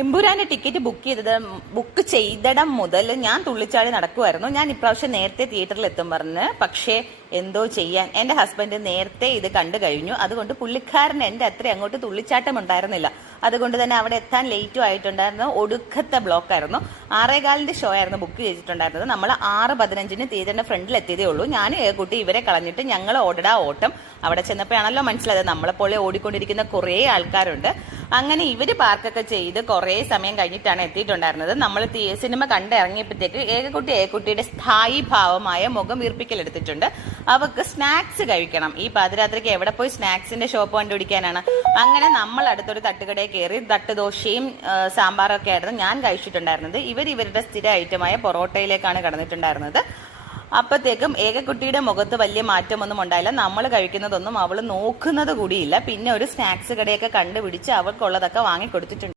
എമ്പുരാന്റെ ticket book ചെയ്തിടം മുതൽ ഞാൻ തുള്ളിച്ചാടി നടക്കുമായിരുന്നു. ഞാൻ ഇപ്രാവശ്യം നേരത്തെ തിയേറ്ററിൽ എത്തും പറഞ്ഞ്, പക്ഷേ എന്തോ ചെയ്യാൻ എന്റെ ഹസ്ബൻഡ് നേരത്തെ ഇത് കണ്ടു കഴിഞ്ഞു. അതുകൊണ്ട് പുള്ളിക്കാരൻ എന്റെ അത്ര അങ്ങോട്ട് തുള്ളിച്ചാട്ടം ഉണ്ടായിരുന്നില്ല. അതുകൊണ്ട് തന്നെ അവിടെ എത്താൻ ലേറ്റും ആയിട്ടുണ്ടായിരുന്നു. ഒടുക്കത്തെ ബ്ലോക്ക് ആയിരുന്നു. 6:15 ഷോ ആയിരുന്നു ബുക്ക് ചെയ്തിട്ടുണ്ടായിരുന്നത്. നമ്മൾ 6:15 തിയേറ്ററിന്റെ ഫ്രണ്ടിൽ എത്തിയതേ ഉള്ളൂ. ഞാൻ കുട്ടി ഇവരെ കളഞ്ഞിട്ട് ഞങ്ങൾ ഓടടാ ഓട്ടം. അവിടെ ചെന്നപ്പോഴാണല്ലോ മനസ്സിലായത് നമ്മളെപ്പോലെ ഓടിക്കൊണ്ടിരിക്കുന്ന കുറേ ആൾക്കാരുണ്ട്. അങ്ങനെ ഇവര് പാർക്കൊക്കെ ചെയ്ത് കുറേ സമയം കഴിഞ്ഞിട്ടാണ് എത്തിയിട്ടുണ്ടായിരുന്നത്. നമ്മൾ സിനിമ കണ്ടിറങ്ങിയപ്പോഴത്തേക്ക് ഏകക്കുട്ടിയുടെ സ്ഥായി ഭാവമായ മുഖം വീർപ്പിക്കലെടുത്തിട്ടുണ്ട്. അവർക്ക് സ്നാക്സ് കഴിക്കണം. ഈ പാതിരാത്രിക്ക് എവിടെ പോയി സ്നാക്സിന്റെ ഷോപ്പ് കണ്ടുപിടിക്കാനാണ്? അങ്ങനെ നമ്മൾ അടുത്തൊരു തട്ടുകടയിൽ കയറി തട്ടുദോശയും സാമ്പാറൊക്കെ ആയിരുന്നു ഞാൻ കഴിച്ചിട്ടുണ്ടായിരുന്നത്. ഇവരുടെ സ്ഥിര ഐറ്റമായ പൊറോട്ടയിലേക്കാണ് കടന്നിട്ടുണ്ടായിരുന്നത്. അപ്പത്തേക്കും ഏകക്കുട്ടിയുടെ മുഖത്ത് വലിയ മാറ്റമൊന്നും ഉണ്ടായില്ല. നമ്മൾ കഴിക്കുന്നതൊന്നും അവൾ നോക്കുന്നത് കൂടിയില്ല. പിന്നെ ഒരു സ്നാക്സ് കടയൊക്കെ കണ്ടുപിടിച്ച് അവൾക്കുള്ളതൊക്കെ വാങ്ങിക്കൊടുത്തിട്ടുണ്ട്.